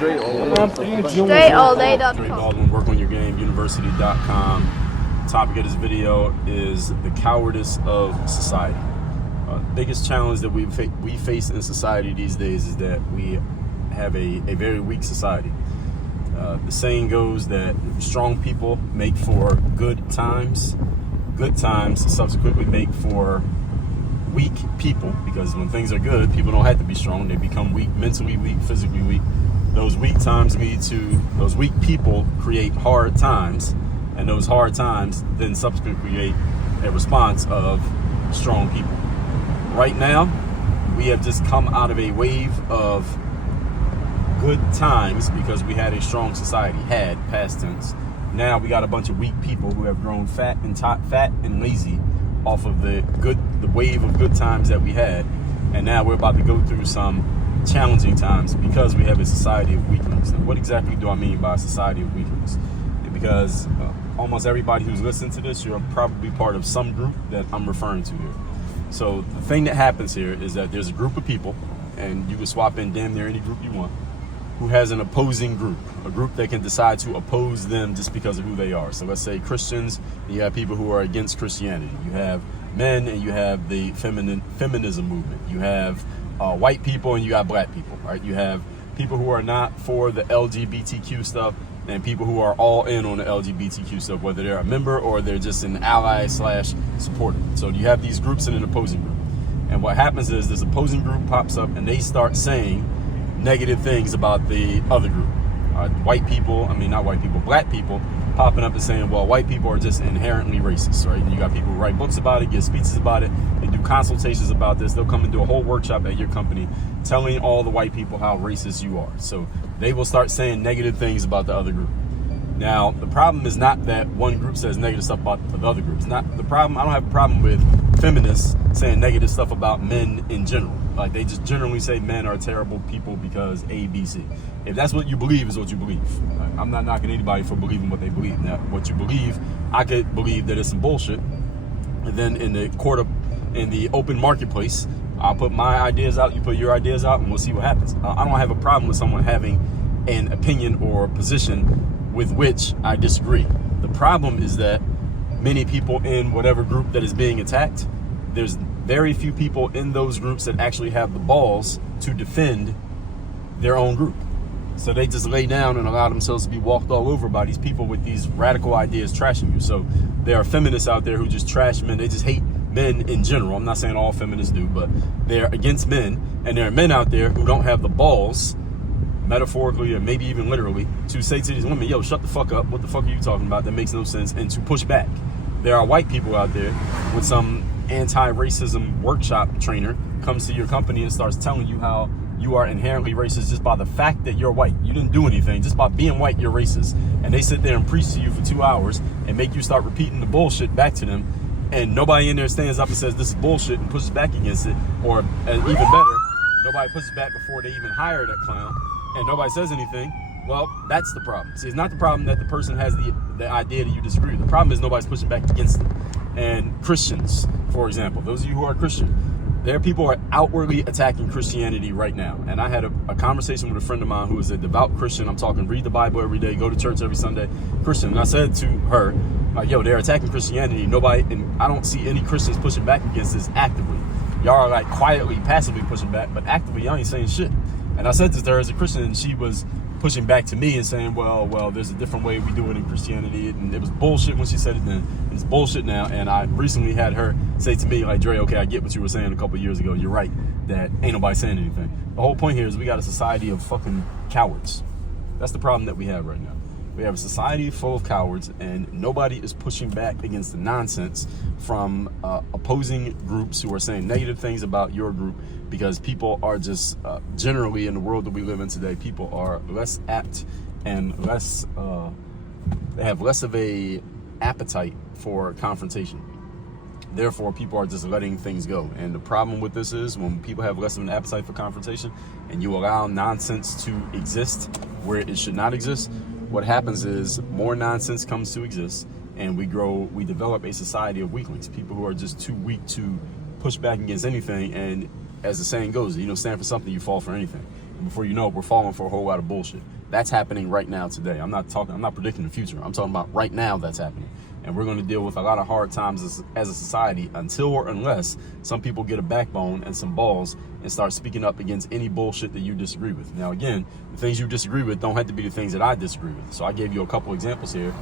DreAllDay.com. Dre Baldwin, Work on Your Game, University.com. Topic of this video is the cowardice of society. Biggest challenge that we face in society these days is that we have a very weak society. The saying goes that strong people make for good times subsequently make for weak people, because when things are good, people don't have to be strong. They become weak, mentally weak, physically weak. Those weak times lead to, those weak people create hard times, and those hard times then subsequently create a response of strong people. Right now, we have just come out of a wave of good times because we had a strong society, had past tense. Now we got a bunch of weak people who have grown fat and lazy off of the wave of good times that we had, and now we're about to go through some challenging times because we have a society of weaklings. And what exactly do I mean by a society of weaklings? Because almost everybody who's listening to this, you're probably part of some group that I'm referring to here. So the thing that happens here is that there's a group of people, and you can swap in damn near any group you want, who has an opposing group, a group that can decide to oppose them just because of who they are. So let's say Christians, and you have people who are against Christianity. You have men, and you have the feminism movement. You have white people, and you got black people, right? You have people who are not for the LGBTQ stuff, and people who are all in on the LGBTQ stuff, whether they're a member or they're just an ally / supporter. So you have these groups in an opposing group. And what happens is this opposing group pops up, and they start saying negative things about the other group. Black people popping up and saying, well, white people are just inherently racist, right? And you got people who write books about it, give speeches about it, they do consultations about this. They'll come and do a whole workshop at your company telling all the white people how racist you are. So they will start saying negative things about the other group. Now, the problem is not that one group says negative stuff about the other groups. Not the problem. I don't have a problem with feminists saying negative stuff about men in general. Like, they just generally say men are terrible people because A, B, C. If that's what you believe, is what you believe. I'm not knocking anybody for believing what they believe. Now, what you believe, I could believe that it's some bullshit, and then in the open marketplace, I'll put my ideas out, you put your ideas out, and we'll see what happens. I don't have a problem with someone having an opinion or position with which I disagree. The problem is that many people in whatever group that is being attacked, there's very few people in those groups that actually have the balls to defend their own group. So they just lay down and allow themselves to be walked all over by these people with these radical ideas trashing you. So there are feminists out there who just trash men. They just hate men in general. I'm not saying all feminists do, but they're against men. And there are men out there who don't have the balls, metaphorically or maybe even literally, to say to these women, yo, shut the fuck up. What the fuck are you talking about? That makes no sense. And to push back. There are white people out there with some anti-racism workshop trainer comes to your company and starts telling you how you are inherently racist just by the fact that you're white. You didn't do anything. Just by being white, you're racist. And they sit there and preach to you for 2 hours and make you start repeating the bullshit back to them. And nobody in there stands up and says this is bullshit and pushes back against it. Or even better, nobody pushes back before they even hire that clown. And nobody says anything. Well, that's the problem. See, it's not the problem that the person has the idea that you disagree with. The problem is nobody's pushing back against it. And Christians, for example, those of you who are Christian, there are people who are outwardly attacking Christianity right now. And I had a conversation with a friend of mine who is a devout Christian. I'm talking read the Bible every day, go to church every Sunday, Christian. And I said to her, yo, they're attacking Christianity. And I don't see any Christians pushing back against this actively. Y'all are like quietly, passively pushing back, but actively y'all ain't saying shit. And I said this to her as a Christian, and she was pushing back to me and saying, well, there's a different way we do it in Christianity. And it was bullshit when she said it then. It's bullshit now. And I recently had her say to me, like, Dre, okay, I get what you were saying a couple of years ago. You're right, that ain't nobody saying anything. The whole point here is we got a society of fucking cowards. That's the problem that we have right now. We have a society full of cowards, and nobody is pushing back against the nonsense from opposing groups who are saying negative things about your group, because people are just generally in the world that we live in today, people are less apt and less, they have less of a appetite for confrontation. Therefore, people are just letting things go. And the problem with this is when people have less of an appetite for confrontation and you allow nonsense to exist where it should not exist, what happens is more nonsense comes to exist, and we develop a society of weaklings, people who are just too weak to push back against anything. And as the saying goes, you don't stand for something, you fall for anything. Before you know it, we're falling for a whole lot of bullshit. That's happening right now today. I'm not predicting the future. I'm talking about right now that's happening. And we're going to deal with a lot of hard times as a society until or unless some people get a backbone and some balls and start speaking up against any bullshit that you disagree with. Now, again, the things you disagree with don't have to be the things that I disagree with. So I gave you a couple examples here.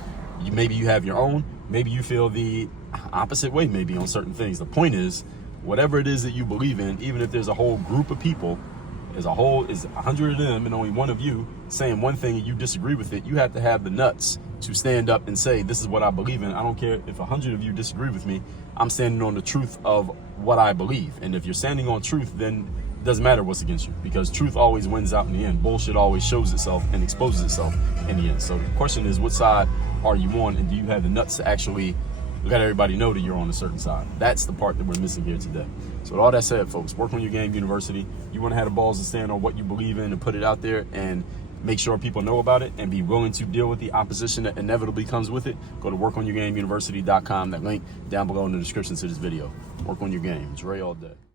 Maybe you have your own. Maybe you feel the opposite way maybe on certain things. The point is, whatever it is that you believe in, even if there's a whole group of people, is 100 of them and only one of you saying one thing and you disagree with it, you have to have the nuts to stand up and say, this is what I believe in. I don't care if 100 of you disagree with me. I'm standing on the truth of what I believe. And if you're standing on truth, then it doesn't matter what's against you, because truth always wins out in the end. Bullshit always shows itself and exposes itself in the end. So the question is, what side are you on, and do you have the nuts to actually let everybody know that you're on a certain side? That's the part that we're missing here today. So with all that said, folks, work on your game, University. You want to have the balls to stand on what you believe in and put it out there and make sure people know about it and be willing to deal with the opposition that inevitably comes with it. Go to workonyourgameuniversity.com. That link down below in the description to this video. Work on your game. Dre all day.